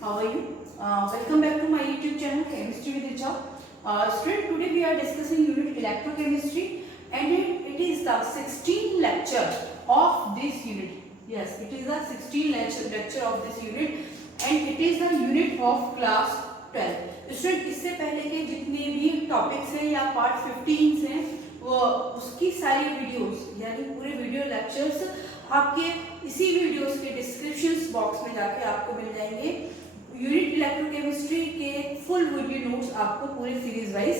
how are you? Welcome back to my YouTube channel Chemistry with Richa. Student, today we are discussing unit electrochemistry and it is the 16th lecture of this unit. Yes, it is the 16th lecture of this unit and it is the unit of class 12. Student, इससे पहले के जितने भी topics हैं या part 15 हैं वो उसकी सारी वीडियोस यानी पूरे वीडियो लेक्चर्स आपके इसी वीडियोस के डिस्क्रिप्शन बॉक्स में जाके आपको मिल जाएंगे। यूनिट इलेक्ट्रोकेमिस्ट्री के फुल वीडियो नोट्स आपको पूरे सीरीज वाइज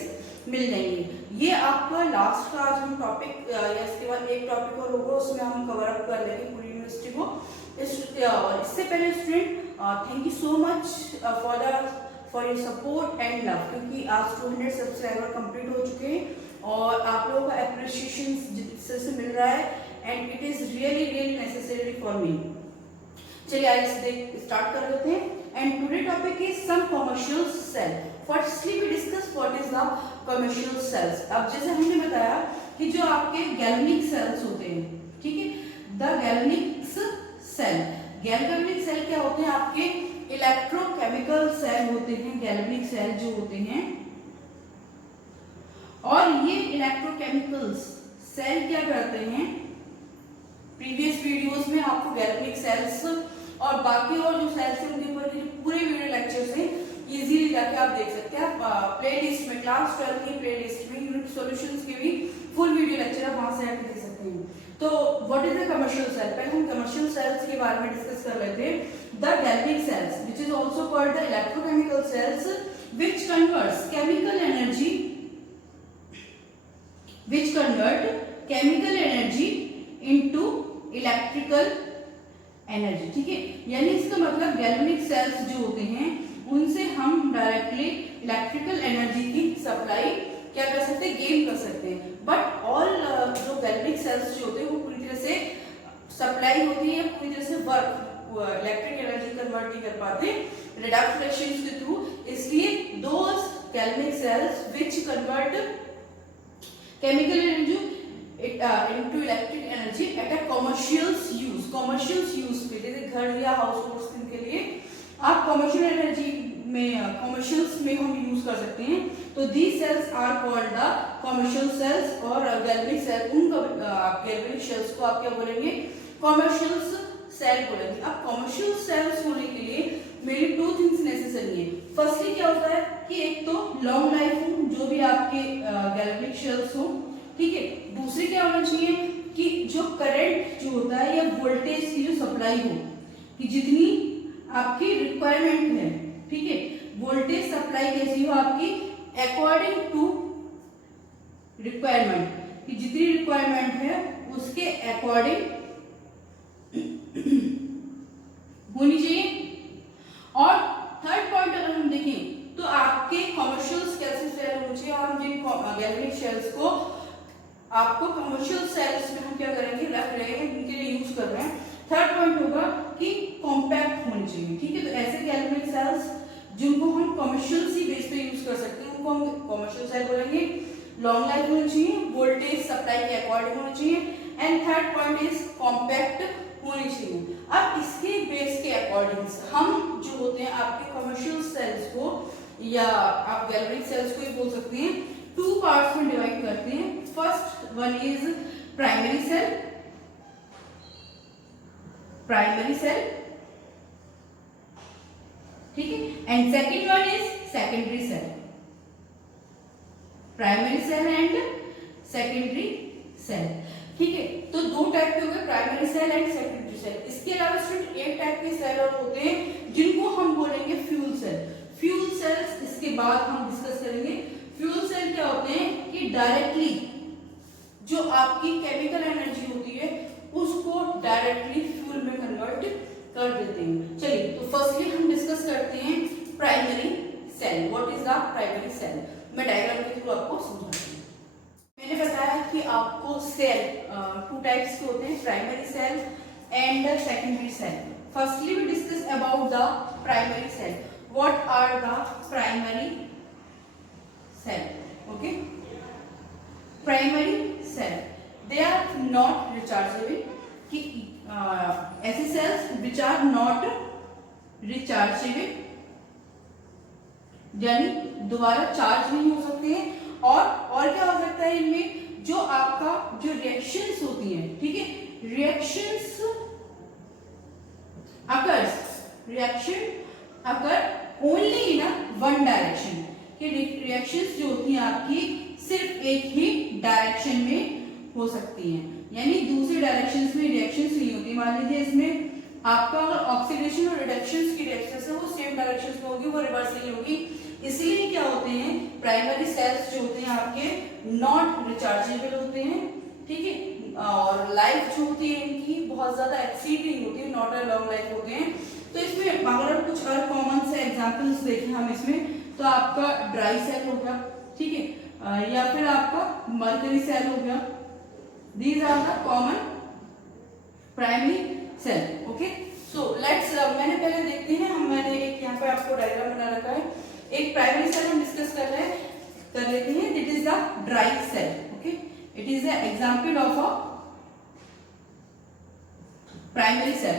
मिल जाएंगे। ये आपका लास्ट का आज हम टॉपिक या इसके बाद एक टॉपिक और होगा, उसमें हम कवर अप कर लेंगे पूरी यूनिवर्सिटी को। इससे पहले student, thank you so much for your support and love, क्योंकि आज 200 सब्सक्राइबर कंप्लीट हो चुके हैं और आप लोगों का अप्रिशिएशन जिससे मिल रहा है and it is really necessary for me. चलिए आज स्टार्ट कर लेते हैं। And today topic is some commercial cell. Firstly we discuss what is the commercial cells. अब जैसे हमने बताया कि जो आपके गैल्वेनिक सेल्स होते हैं, ठीक है, the galvanic cell. Galvanic cell क्या होते हैं? आपके इलेक्ट्रोकेमिकल सेल होते हैं, गैल्वेनिक सेल जो होते हैं। और ये इलेक्ट्रोकेमिकल्स सेल क्या करते हैं? प्रीवियस वीडियोस में आपको गैल्वेनिक सेल्स और बाकी और जो सेल्स हैं उनके ऊपर पूरे वीडियो लेक्चर्स हैं, इजीली जाके आप देख सकते हैं। आप प्लेलिस्ट में क्लास 12 की प्लेलिस्ट में यूनिट सॉल्यूशंस के भी फुल वीडियो लेक्चर आप वहां से आके देख सकते हैं। तो what is the commercial cell? पहले हम कमर्शियल सेल्स के बारे में डिस्कस कर लेते हैं। The galvanic cells which is also called the electrochemical cells which convert chemical energy into electrical energy. ठीक है, यानी इसका मतलब गैल्वेनिक सेल्स जो होते हैं उनसे हम डायरेक्टली इलेक्ट्रिकल एनर्जी की सप्लाई क्या कर सकते हैं? गेन कर सकते हैं। बट ऑल जो गैल्वेनिक सेल्स जो होते हैं वो पूरी तरह से सप्लाई होती है, पूरी तरह से वर्क इलेक्ट्रिक एनर्जी कन्वर्ट नहीं कर पाते रिडक्शन रिएक्शंस के थ्रू। इसलिए those galvanic cells which convert chemical energy into electric energy at a commercial use पे, जैसे घर या हाउस होल्ड के लिए आप कमर्शियल एनर्जी में कमर्शियल्स में हम यूज कर सकते हैं। तो these cells are called the commercial cells और गैल्वेनिक सेल, उन गैल्वेनिक सेल्स को आप क्या बोलेंगे? कमर्शियल सेल बोलेंगे। अब कमर्शियल सेल्स होने के लिए मेरी 2 थिंग्स नेसेसरी है। फर्स्टली क्या होता है कि एक तो लॉन्ग लाइफ हो, जो भी आपके गैल्वेनिक सेल्स हो, ठीक है। दूसरी क्या होना चाहिए कि जो करंट जो होता है या वोल्टेज की जो सप्लाई हो, कि जितनी आपकी रिक्वायरमेंट है, ठीक है, वोल्टेज सप्लाई कैसी हो आपकी अकॉर्डिंग टू रिक्वायरमेंट, कि जितनी रिक्वायरमेंट है उसके अकॉर्डिंग होनी चाहिए। और थर्ड पॉइंट अगर हम देखें तो आपके कमर्शियल कैसे सेल होने चाहिए। और जिन गैल्वेनिक सेल्स को आपको कमर्शियल सेल्स में हम क्या करेंगे? रख रहे हैं, जिनके लिए यूज कर रहे हैं। थर्ड पॉइंट होगा कि कॉम्पैक्ट होनी चाहिए, ठीक है। तो ऐसे गैल्वेनिक सेल्स जिनको हम कमर्शियल सी बेस पे यूज कर सकते हैं उनको हम कमर्शियल सेल बोलेंगे। लॉन्ग लाइफ होनी चाहिए, वोल्टेज सप्लाई के अकॉर्डिंग होनी चाहिए and third point is compact होनी चाहिए। अब इसके बेस के अकॉर्डिंग हम जो होते हैं आपके कमर्शियल सेल्स को या आप गैल्वेनिक सेल्स को ही बोल सकते हैं, 2 पार्ट्स में डिवाइड करते हैं। First one is primary cell, ठीक है, and second one is secondary cell. Primary cell and secondary cell, ठीक है। तो 2 टाइप के हो गए, primary cell and secondary cell. इसके अलावा स्टूडेंट एक टाइप के सेल और होते हैं जिनको हम बोलेंगे फ्यूल सेल। फ्यूल सेल्स इसके बाद हम डिस्कस करेंगे। फ्यूल सेल क्या होते हैं कि डायरेक्टली जो आपकी केमिकल एनर्जी होती है उसको डायरेक्टली फ्यूल में कन्वर्ट कर देते हैं। चलिए, तो फर्स्टली हम डिस्कस करते हैं primary cell. What is the primary cell? मैं डायग्राम के थ्रू आपको समझाती हूँ। मैंने बताया कि आपको सेल 2 टाइप्स के होते हैं, primary cell and secondary cell. Firstly we discuss about the primary cell. What are the primary cell? Okay, primary cell, they are not rechargeable, कि ऐसे cells which are not rechargeable यानी दोबारा charge नहीं हो सकते हैं। और क्या हो सकता है इनमें, जो आपका जो रिएक्शंस होती हैं, ठीक है, reaction occur only in one direction, कि रिएक्शंस जो होती हैं आपकी सिर्फ एक ही डायरेक्शन में हो सकती हैं, यानी दूसरे डायरेक्शंस में रिएक्शंस नहीं होती। मान लीजिए इसमें आपका अगर ऑक्सीडेशन और रिडक्शन की रिएक्शंस है वो सेम डायरेक्शंस में होगी, वो रिवर्स नहीं होगी। इसलिए क्या होते हैं, प्राइमरी सेल्स जो होते हैं आपके नॉट रिचार्जेबल होते हैं, ठीक है, और लाइफ जो होती है इनकी बहुत ज्यादा एक्सीड नहीं होती है, नॉट अ लॉन्ग लाइफ होते हैं। तो इसमें अगर कुछ और कॉमन से एग्जांपल्स देखें हम इसमें, तो आपका ड्राई सेल हो गया, ठीक है, या फिर आपका मर्करी सेल हो गया। These are the common primary cell. Okay, so let's मैंने पहले देखते हैं मैंने एक यहाँ पे आपको डायग्राम बना रखा है। एक प्राइमरी सेल हम डिस्कस कर लेते हैं। It is the dry cell. Okay, it is the example of a primary cell.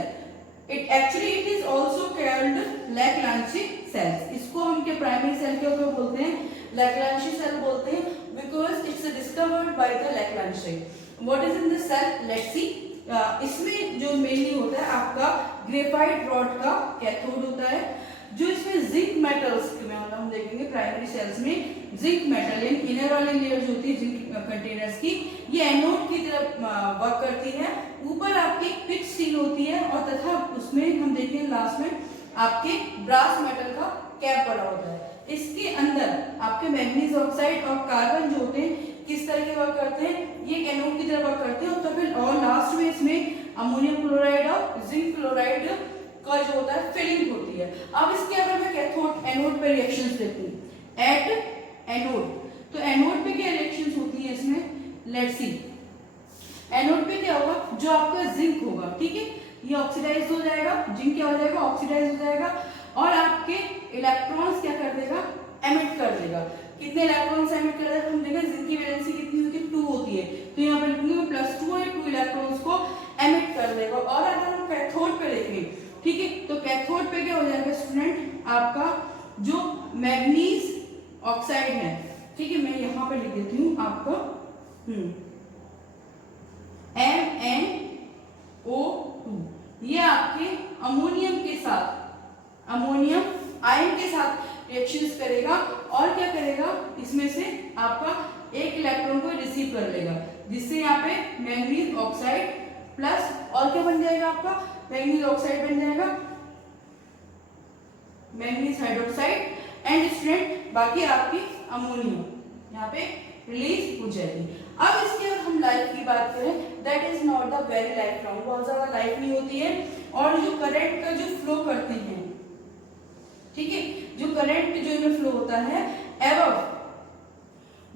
It is also called Leclanche cells. इसको हम के प्राइमरी सेल के ऊपर बोलते हैं, लैग्रांजी सेल बोलते हैं, because it's discovered by the Leclanche. What is in this cell, let's see. इसमें जो मेनली होता है आपका ग्रेफाइट रॉड का कैथोड होता है, जो इसमें जिंक मेटल्स में हम देखेंगे प्राइमरी सेल्स में जिंक मेटल इनर वाली लेयर जो होती है जिंक कंटेनर्स की, ये एनोड की तरफ वर्क करती है। ऊपर आपकी पिच सील होती है और तथा उसमें हम देखते हैं लास्ट में आपके ब्रास मेटल का कैप पड़ा होता है। इसके अंदर आपके मैग्नीज ऑक्साइड और कार्बन जो होते हैं किस तरह के वर्क करते हैं, ये एनोड की तरह वर्क करते हैं। और तो फिर और लास्ट में इसमें अमोनियम क्लोराइड और जिंक क्लोराइड का जो होता है फिलिंग होती है। अब इसके अगर मैं कैथोड एनोड पे रिएक्शंस देखती हूँ एट एनोड, तो एनोड पे क्या रिएक्शंस होती है इसमें, लेट्स सी। एनोड पे क्या होगा, जो आपका जिंक होगा, ठीक है, ये ऑक्सीडाइज हो जाएगा, जिंक क्या हो जाएगा, ऑक्सीडाइज हो जाएगा, और आपके इलेक्ट्रॉन्स क्या कर देगा, एमिट कर देगा। कितने इलेक्ट्रॉन्स एमिट कर देगा, हम देखें जिंक की वैलेंसी कितनी होती है, 2 होती है, तो यहाँ पे लिखूंगी +2 है, 2 इलेक्ट्रॉन्स को एमिट कर देगा। और अगर हम कैथोड पे देखें, ठीक है, तो कैथोड पे क्या हो जाएगा स्टूडेंट, आपका जो मैग्नीज ऑक्साइड है, ठीक है, मैं यहाँ पे लिख देती हूँ आपको MnO2, ये आपके अमोनियम के साथ, अमोनियम आयन के साथ रिएक्शंस करेगा और क्या करेगा, इसमें से आपका एक इलेक्ट्रॉन को रिसीव कर लेगा, जिससे यहाँ पे मैग्नीज ऑक्साइड प्लस और क्या बन जाएगा आपका, मैग्नीज ऑक्साइड बन जाएगा मैग्नीज हाइड्रोक्साइड एंड स्टूडेंट बाकी आपकी अमोनियम यहाँ पे रिलीज हो जाएगी। अब इसके अगर हम लाइफ की बात करें, that is not the very life long, बहुत ज्यादा लाइफ नहीं होती है। और जो करंट का जो फ्लो करते हैं, ठीक है, जो करंट जो इनमें फ्लो होता है एबव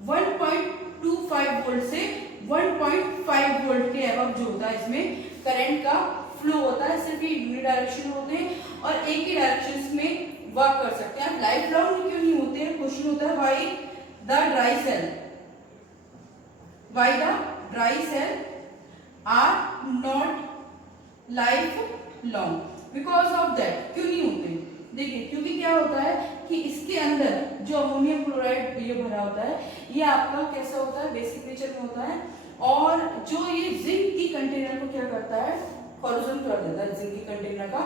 1.25 वोल्ट से 1.5 वोल्ट के एबव जो होता है इसमें करंट का फ्लो होता है। सिर्फ ये यूनिडायरेक्शनल होते हैं और एक ही डायरेक्शन में वर्क कर सकते हैं। लाइफ लॉन्ग क्यों नहीं होते हैं, क्वेश्चन होता है why the dry cell, why the dry cell are not life long, because of that. क्यों नहीं होते, देखिए, क्योंकि क्या होता है कि इसके अंदर जो अमोनियम क्लोराइड ये भरा होता है, ये आपका कैसा होता है, बेसिक नेचर में होता है, और जो ये जिंक की कंटेनर को क्या करता है, कोरोजन कर देता है, जिंक की कंटेनर का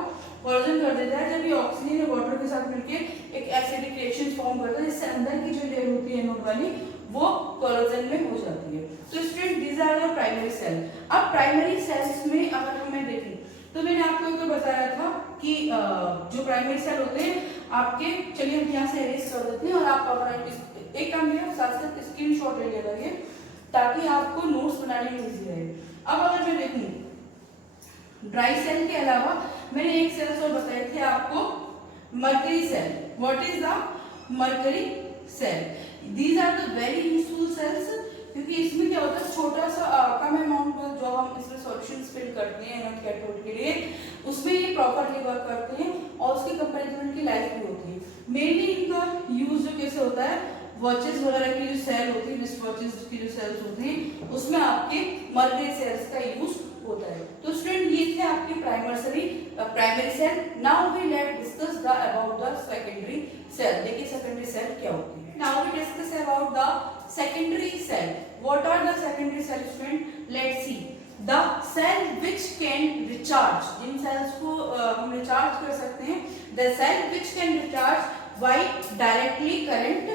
कोरोजन कर देता है। जब ये ऑक्सीजन और वाटर के साथ मिलकर एक एसिडिक रिएक्शन फॉर्म करता है, जिससे अंदर की जो लेयर होती है एनोड वाली, वो कोरोजन में हो जाती है। तो student these are the primary cell. अब प्राइमरी सेल्स में अगर हमें देखें, तो मैंने आपको तो बताया था कि जो प्राइमरी सेल होते हैं आपके, चलिए हम यहाँ से एरेज कर देते हैं और आप अगर एक काम किया साथ साथ स्क्रीनशॉट ले लिया करिए ताकि आपको नोट्स बनाने में इजी रहे। अब अगर मैं देखूं ड्राई सेल के अलावा मैंने एक सेल्स और बताए थे आपको, mercury cell. What is the mercury cell? These are the very useful cells, क्योंकि इसमें क्या होता है, छोटा सा कम अमाउंट में जो हम इसमें सॉल्यूशंस फिल करते हैं एनोड कैथोड के लिए, उसमें ये प्रॉपरली वर्क करते हैं और उसकी कंपैरेटिवली की लाइफ भी होती है। मेनली इनका यूज जो कैसे होता है, वॉचेस वगैरह की जो सेल होती है, रिस्ट वॉचेस की जो सेल्स होती हैं, उसमें आपके मर्करी सेल्स का यूज होता है। तो स्टूडेंट ये थे आपके primary cell. Now we let discuss the about the secondary cell. देखिए सेकेंडरी सेल क्या होती है। Now we discuss about the secondary cell. What are the secondary cell student? Let's see. The cell which can recharge, जिन cells को हम recharge कर सकते हैं, the cell which can recharge by directly current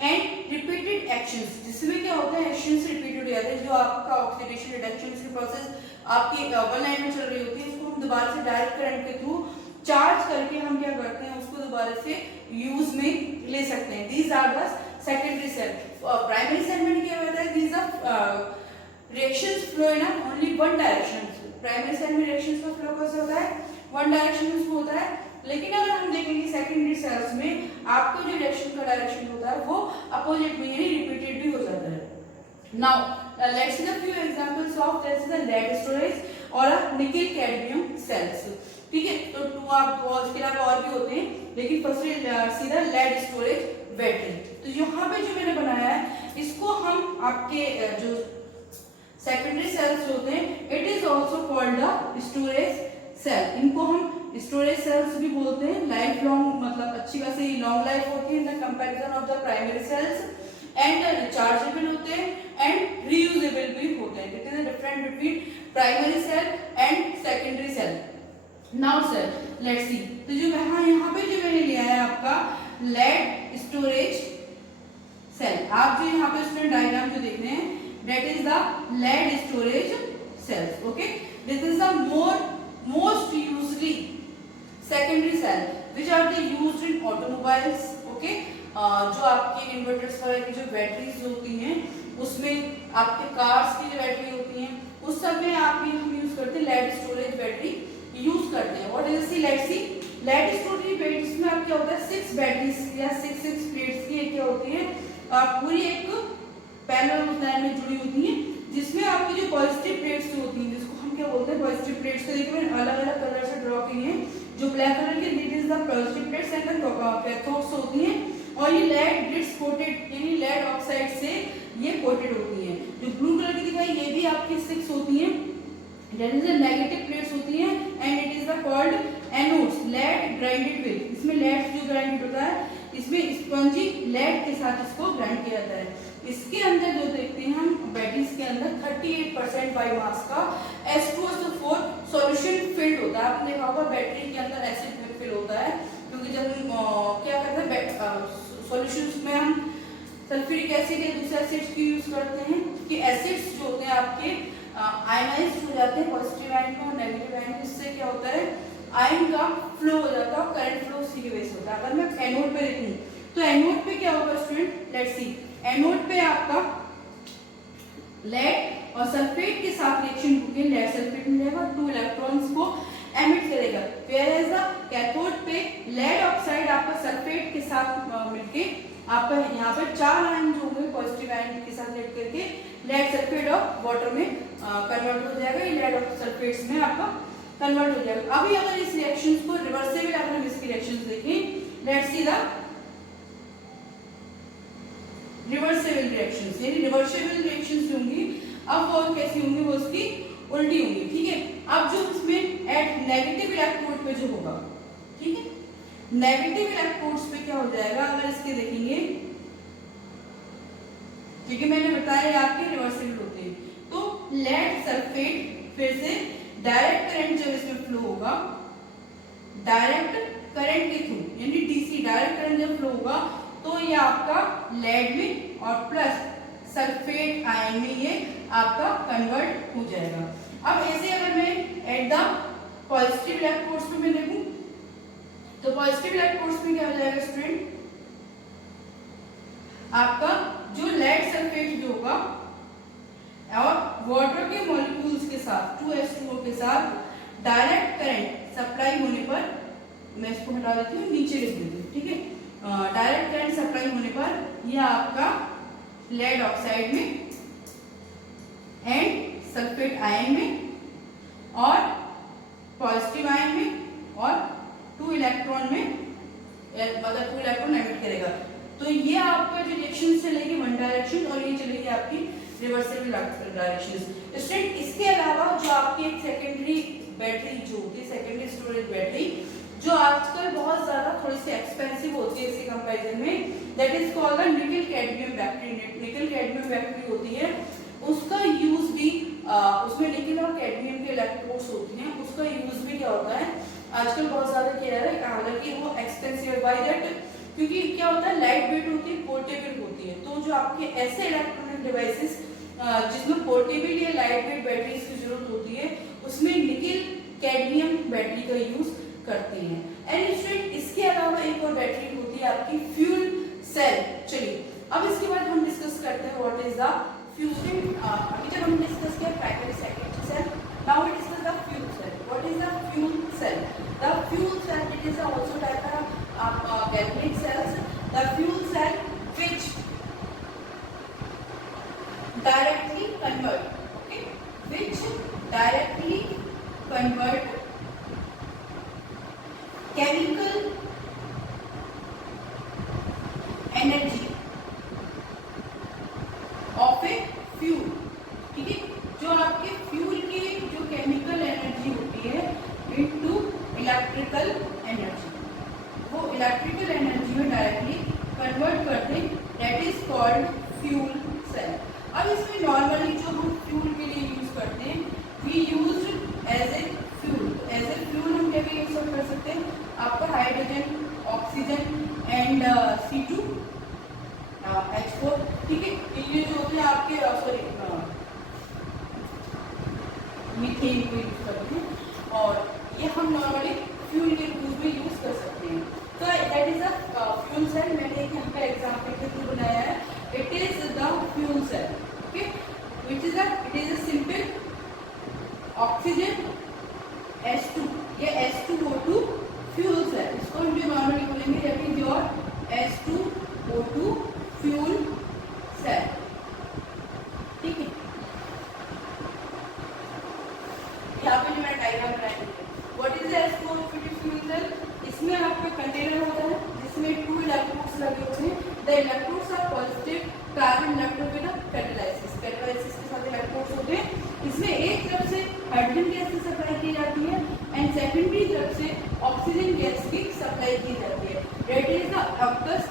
and repeated actions, जिसमें क्या होता है, एक्शंस रिपीटेड हो जाते हैं। जो आपका ऑक्सीडेशन रिडक्शन की प्रोसेस आपकी वन लाइन में चल रही होती है, उसको हम दोबारा से डायरेक्ट करंट के थ्रू चार्ज करके हम क्या करते हैं, उसको दोबारा से यूज में ले सकते हैं। These are the secondary cell. Primary cell में क्या होता है, these are reactions flow in only one direction. Primary cell में रिएक्शंस का फ्लो कैसे होता है, वन डायरेक्शन में होता है। लेकिन अगर हम देखेंगे सेकेंडरी सेल्स में आपको जो रिएक्शन का डायरेक्शन होता है वो अपोजिट में यानी रिपीटेड भी हो जाता है। Now let's see the few examples of this the lead storage और निकेल कैडमियम सेल्स। ठीक है, तो इसके अलावा और भी होते हैं, लेकिन first see the lead storage battery. तो यहाँ पे जो मैंने बनाया है, इसको हम आपके जो सेकेंडरी सेल्स होते हैं, it is also called the storage cell. इनको हम स्टोरेज सेल्स भी बोलते हैं। लाइफ लॉन्ग, मतलब अच्छी खासी लॉन्ग लाइफ होती है in the comparison of the primary cells, and rechargeable होते हैं एंड रीयूजेबल भी होते हैं। This is the difference between primary cell and secondary cell. Now sir let's see. तो जो यहाँ पे जो मैंने लिया है आपका लेड स्टोरेज सेल, आप जो यहाँ पे स्टूडेंट डायग्राम जो देख रहे हैं, that is the lead storage cells. Okay, this is the most usually secondary cell which are they used in automobiles. Okay, जो आपके इन्वर्टर्स वगैरह की जो बैटरीज होती हैं, उसमें आपके कार्स की जो बैटरी होती हैं, उस सब में आप हम यूज करते हैं लेड स्टोरेज बैटरी यूज करते हैं। What is see? Let's see. Lead storage batteries में आप क्या होता है, 6 बैटरीज या 6 प्लेट्स की क्या होती है, पूरी एक पैरेलल लाइन में जुड़ी होती हैं, जिसमें आपकी जो पॉजिटिव प्लेट्स होती हैं, जिसको हम क्या बोलते हैं, पॉजिटिव प्लेट्स। तो देखिए मैंने अलग अलग कलर से ड्रॉ की हैं। जो ब्लैक कलर के this is the positive plates and the cathodes होती हैं, और ये लेड ग्लिट्स कोटेड यानी लेड ऑक्साइड से ये कोटेड होती हैं। जो ब्लू कलर की दिखाई, ये भी आपकी 6 होती हैं, that is the negative plates होती हैं, and it is the called anodes, lead grinded with. इसमें लेड जो ग्राइंडेड होता है, इसमें स्पंजी लेड के साथ इसको ग्राइंड किया जाता है। इसके अंदर जो देखते हैं हम बैटरीज के अंदर 38% बाई मास का H2SO4 सॉल्यूशन फिल्ड होता है। आपने देखा होगा बैटरी के अंदर एसिड फिल होता है, क्योंकि जब हम क्या करते हैं सॉल्यूशंस में हम सल्फ्यूरिक एसिड या दूसरे एसिड्स की यूज करते हैं, कि एसिड्स जो होते हैं आपके आयनाइज्ड हो जाते हैं पॉजिटिव आयन में और नेगेटिव आयन में। इससे क्या होता है, आयन का फ्लो हो जाता है और करंट फ्लो उसी की वजह से होता है। अगर मैं एनोड पे देखूं, तो एनोड पे क्या होगा स्टूडेंट, लेट्स सी। एनोड पे आपका लेड और सल्फेट के साथ रिएक्शन होकर लेड सल्फेट मिलेगा, 2 इलेक्ट्रॉन्स को एमिट करेगा। वेयरएज द कैथोड पे लेड ऑक्साइड आपका सल्फेट के साथ मिलके आपका यहाँ पर 4 आयन जो होंगे पॉजिटिव आयन के साथ रिएक्ट करके लेड सल्फेट और वाटर में कन्वर्ट हो जाएगा। ये लेड और सल्फेट्स में आपका कन्वर्ट हो जाएगा। अभी अगर इस रिएक्शंस को रिवर्सिबल अगर हम इसकी रिएक्शंस देखें, let's see the reversible reactions, यानी रिवर्सिबल रिएक्शंस होंगी। अब वो कैसी होंगी, वो उसकी उल्टी होंगी। ठीक है, अब जो उसमें एट नेगेटिव इलेक्ट्रोड पे जो होगा, ठीक है, नेगेटिव इलेक्ट्रोड्स पे क्या हो जाएगा, अगर इसके देखेंगे, क्योंकि मैंने बताया आपके रिवर्सिबल होते हैं, तो लेड सल्फेट फिर से डायरेक्ट करंट जब इसमें फ्लो होगा, डायरेक्ट करंट के थ्रू यानी डीसी डायरेक्ट करंट जब फ्लो होगा, तो ये आपका लेड में और प्लस सल्फेट आयन में ये आपका कन्वर्ट हो जाएगा। अब ऐसे अगर मैं एट द पॉजिटिव इलेक्ट्रोड्स पे मैं देखूं, तो पॉजिटिव इलेक्ट्रोड्स में क्या हो जाएगा स्टूडेंट, आपका जो लेड सल्फेट जो होगा और वाटर के मॉलिक्यूल्स के साथ 2H2O के साथ डायरेक्ट करंट सप्लाई होने पर, मैं इसको हटा देती हूँ, नीचे लिख देती हूँ, ठीक है, डायरेक्ट करंट सप्लाई होने पर यह आपका लेड ऑक्साइड में एंड सल्फेट आयन में और पॉजिटिव आयन में और 2 इलेक्ट्रॉन में, मतलब 2 इलेक्ट्रॉन एमिट करेगा। तो ये आपका जो रिएक्शन चलेगी वन डायरेक्शन और ये चलेगी आपकी रिवर्सिबल डायरेक्शन। स्टूडेंट इसके अलावा जो आपकी एक सेकेंडरी बैटरी जो होती है, सेकेंडरी स्टोरेज बैटरी, जो आजकल बहुत ज्यादा थोड़ी सी एक्सपेंसिव होती होती है इसके कंपैरिजन में, दैट इज कॉल्ड द निकल कैडमियम बैटरी। निकल कैडमियम बैटरी होती है, उसका यूज भी उसमें निकल और कैडमियम के इलेक्ट्रोड्स होते हैं, उसका यूज भी क्या होता है आजकल बहुत ज्यादा किया जा रहा है। हालांकि वो एक्सपेंसिव है, बाय दैट क्योंकि क्या होता है लाइट वेट होती है, पोर्टेबल होती है। तो जो आपके ऐसे इलेक्ट्रॉनिक डिवाइसेस जिसमें पोर्टेबल या लाइट वेट बैटरीज की जरूरत होती है, उसमें निकल कैडमियम बैटरी का यूज करते हैं। एंड स्टूडेंट इसके अलावा एक और बैटरी होती है आपकी फ्यूल सेल। चलिए अब इसके बाद हम डिस्कस करते हैं व्हाट इज द फ्यूल। अभी तक हमने डिस्कस किया primary secondary cell, now we discuss the fuel cell. What is the fuel cell? The fuel cell it is also type of galvanic cells. The fuel cell which directly convert, okay, which directly convert chemical energy of a fuel, ठीक है, जो आपके fuel की जो chemical energy होती है into electrical energy, वो electrical energy में डायरेक्टली कन्वर्ट करते हैं, that is called fuel cell. अब इसमें नॉर्मली जो हम फ्यूल के लिए यूज करते हैं, we use as a fuel. As a fuel हम क्या यूज कर सकते हैं, आपका हाइड्रोजन, ऑक्सीजन एंड C2H4, ठीक है, ये जो होते हैं आपके सॉरी मीथेन को यूज करते हैं, और ये हम नॉर्मली फ्यूल के रूप में यूज कर सकते हैं। तो that is a fuel cell. मैंने एक यहाँ पे एग्जांपल के थ्रू बनाया है, it is the fuel cell, okay, which is it is a simple oxygen H2, ये H2O2 फ्यूल सेल, इसको हम जो नॉर्मली बोलेंगे that is your H2O2 fuel cell, ठीक है। यहाँ पे जो मैंने डायग्राम बनाया है, what is the H2O2 fuel cell? इसमें आपका कंटेनर होता है जिसमें 2 इलेक्ट्रोड्स लगे होते हैं। The electrodes are positive carbon electrode with catalysis, catalysis के साथ इलेक्ट्रोड्स होते हैं। इसमें एक तरफ से हाइड्रोजन गैस की सप्लाई की जाती है एंड सेकेंडरी तरफ से ऑक्सीजन गैस की सप्लाई की जाती है। That is the aqueous।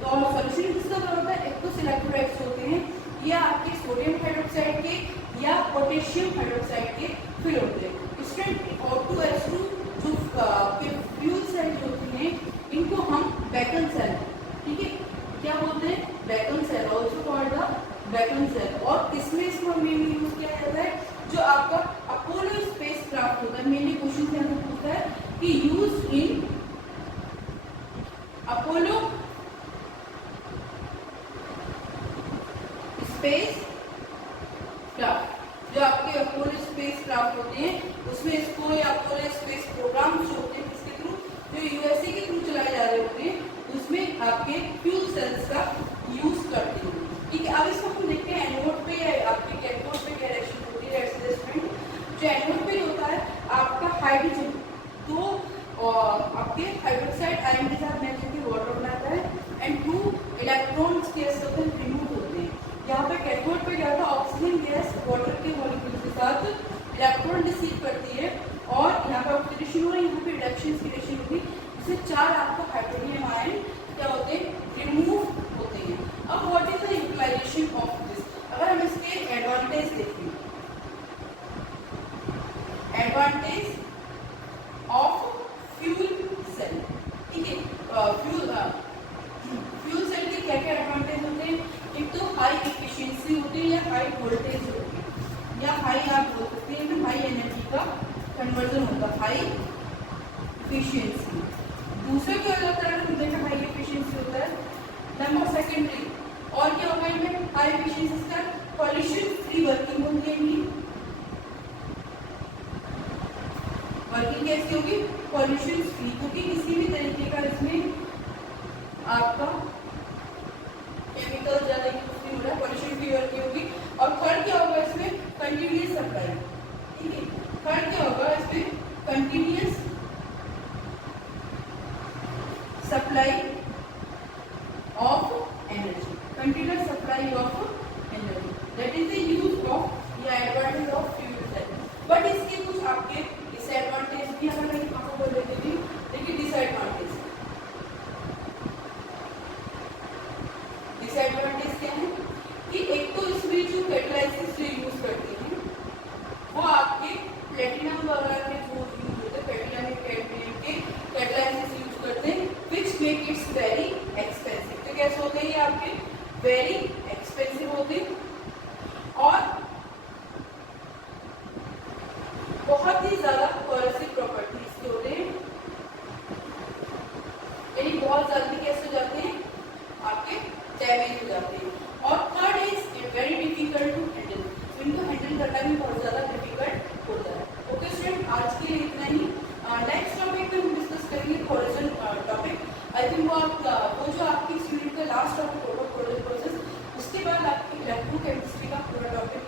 तो सॉल्यूशन किसका होता है, aqueous इलेक्ट्रोलाइट्स होते हैं, या आपके सोडियम हाइड्रोक्साइड के या पोटेशियम हाइड्रोक्साइड के फिल होते हैं। स्टूडेंट O2H2 जो फ्यूल सेल जो होती हैं, इनको हम बैकन सेल, ठीक है, क्या बोलते हैं, bacon cell, also called the bacon cell. और किसमें इसको मेनली यूज किया जाता है, जो आपका अपोलो स्पेस क्राफ्ट होता है, मेनली क्वेश्चन यहाँ पे पूछता है कि use in Apollo space craft, जो आपके अपोलो स्पेस क्राफ्ट होते हैं, उसमें इसको अपोलो स्पेस प्रोग्राम जो होते हैं इसके थ्रू, जो यूएसए के थ्रू चलाए जा रहे होते हैं, उसमें आपके फ्यूल सेल्स का यूज करते हैं, ठीक है। अब इसको हम देखते हैं एनोड पे या आपके कैथोड पे क्या रिएक्शन होती है। जो एनोड पे होता है आपका हाइड्रोजन, तो आपके हाइड्रोक्साइड आयन के साथ मैच होकर वाटर बनाता है एंड 2 इलेक्ट्रॉन्स के साथ रिमूव होते हैं। यहाँ पे कैथोड पे क्या होता है, ऑक्सीजन गैस वाटर के मॉलिक्यूल के साथ इलेक्ट्रॉन रिसीव करती है, और यहाँ पे ऑक्सीडेशन हो रहा है, यहाँ पे रिडक्शन की रिएक्शन होगी, इससे 4 आपका हाइड्रोजन आयन क्या होते हैं, रिमूव होते हैं। अब what is the utilization of this? अगर हम इसके एडवांटेज देखें, एडवांटेज ऑफ फ्यूल सेल, ठीक है, फ्यूल सेल के क्या क्या एडवांटेज होते हैं? एक तो हाई एफिशिएंसी होती है, या हाई वोल्टेज होती है, या हाई आप बोल सकते हैं हाई एनर्जी का कन्वर्जन होता है, हाई एफिशिएंसी। दूसरा क्या होता है, अगर देखा हाई एफिशिएंसी होता है, नंबर सेकेंडरी, और क्या होगा इनमें हाई एफिशिएंसी का पॉल्यूशन फ्री वर्किंग होती है इनकी, वर्किंग कैसी होगी, पॉल्यूशन फ्री, क्योंकि किसी भी तरीके का इसमें आपका केमिकल ज्यादा यूज नहीं हो रहा है, पॉल्यूशन फ्री वर्किंग होगी। और थर्ड क्या होगा इसमें, कंटिन्यूअस सप्लाई, ठीक है, थर्ड क्या होगा इसमें, continuous supply of energy, continuous supply of energy, that is the use of या advantage of fuel cell. But इसके कुछ आपके डिसएडवांटेज भी, अगर मैं आपको बोल देती हूँ, देखिए डिसएडवांटेज, वेरी एक्सपेंसिव होते हैं और बहुत ही ज्यादा कोरोसिव प्रॉपर्टीज के होते हैं, यानी बहुत जल्दी कैसे हो जाते हैं, आपके डैमेज हो जाते हैं। और third is very difficult to handle, इनको हैंडल करना भी बहुत ज्यादा डिफिकल्ट होता है। ओके स्टूडेंट, आज के लिए इतना ही। नेक्स्ट टॉपिक में हम डिस्कस करेंगे कोरोजन टॉपिक। आई थिंक वो जो आपकी इस यूनिट का लास्ट टॉपिक होगा कोरोजन प्रोसेस, उसके बाद आपकी इलेक्ट्रोकेमिस्ट्री का पूरा टॉपिक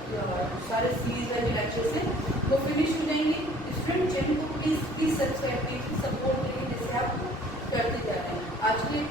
सारे सीरीज वाले लेक्चर से वो फिनिश हो जाएंगे। स्टूडेंट चैनल को प्लीज सब्सक्राइब कीजिए, सपोर्ट करिए जैसे आप करते जा रहे हैं। आज के लिए